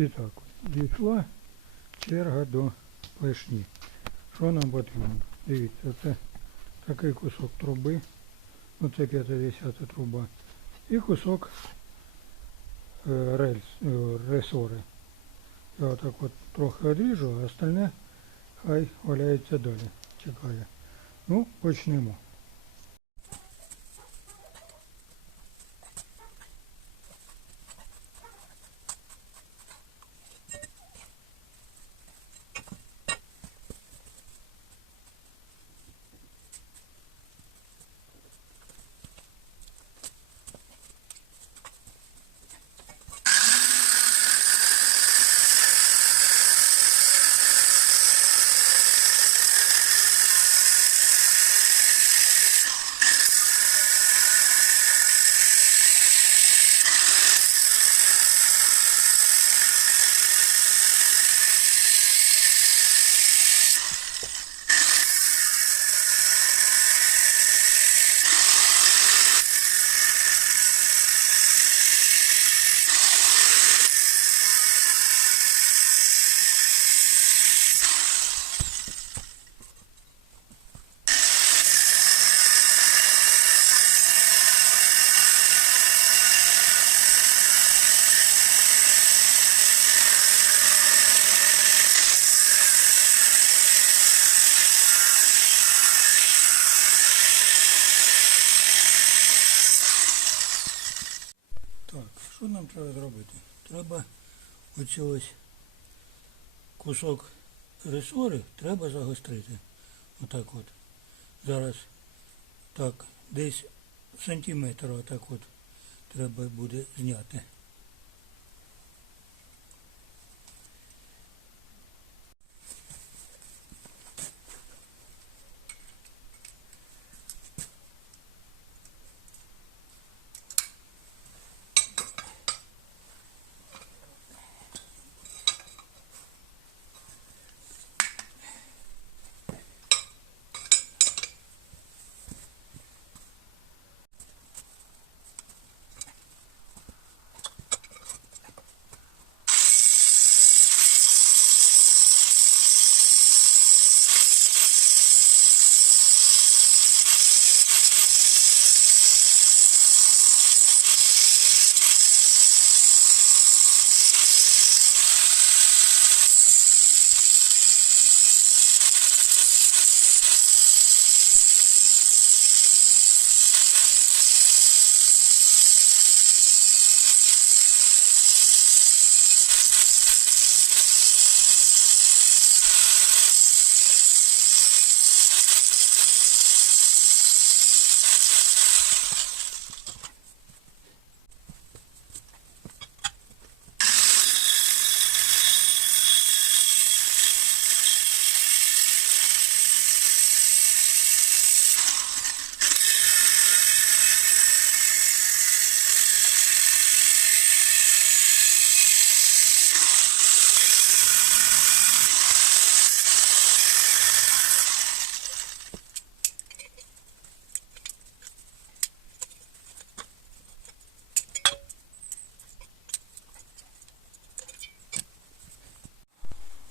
І так, дійшла черга до плешні. Що нам потрібно? Дивіться, це такий кусок труби, оце 50 труба, і кусок е, рельс, е, ресори. Я отак от трохи одріжу, а остальне хай валяється далі. Чекає. Ну, почнемо. Так, що нам треба зробити? Треба оцю ось кусок ресори треба загострити. Отак от. Зараз так, десь сантиметр отак от треба буде зняти.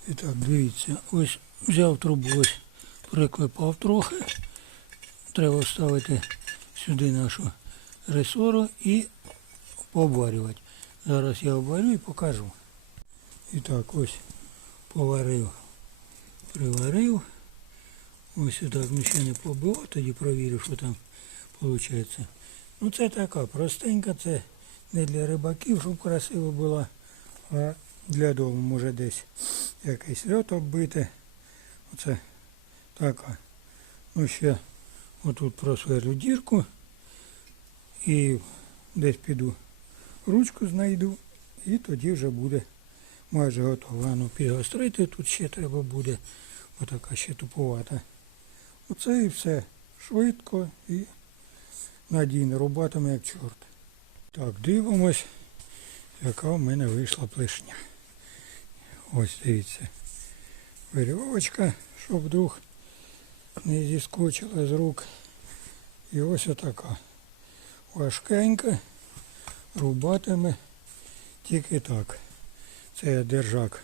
І так, дивіться, ось взяв трубу, ось приклепав трохи. Треба вставити сюди нашу ресору і пообварювати. Зараз я обварю і покажу. І так, ось поварив, приварив. Ось отак, ну ще не побив, тоді провірю, що там виходить. Ну це така простенька, це не для рибаків, щоб красиво було, а для дому може десь якийсь льот оббити. Оце така. Ну ще отут просверлю дірку і десь піду ручку знайду і тоді вже буде майже готово. Ну, підгострити тут ще треба буде. Отака ще туповата. Оце і все. Швидко і надійно. Рубатиме як чорт. Так, дивимось, яка в мене вийшла плешня. Ось дивіться. Верьовочка, щоб вдруг не зіскочила з рук. І ось отака. Важкенька, рубатиме тільки так. Це я держак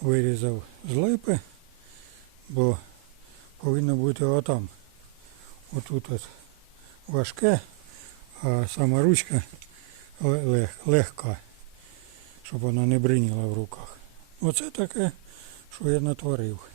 вирізав з липи, бо повинно бути отам. Отут от важке, а сама ручка лег- легка, щоб вона не бриніла в руках. Оце таке, що я натворив.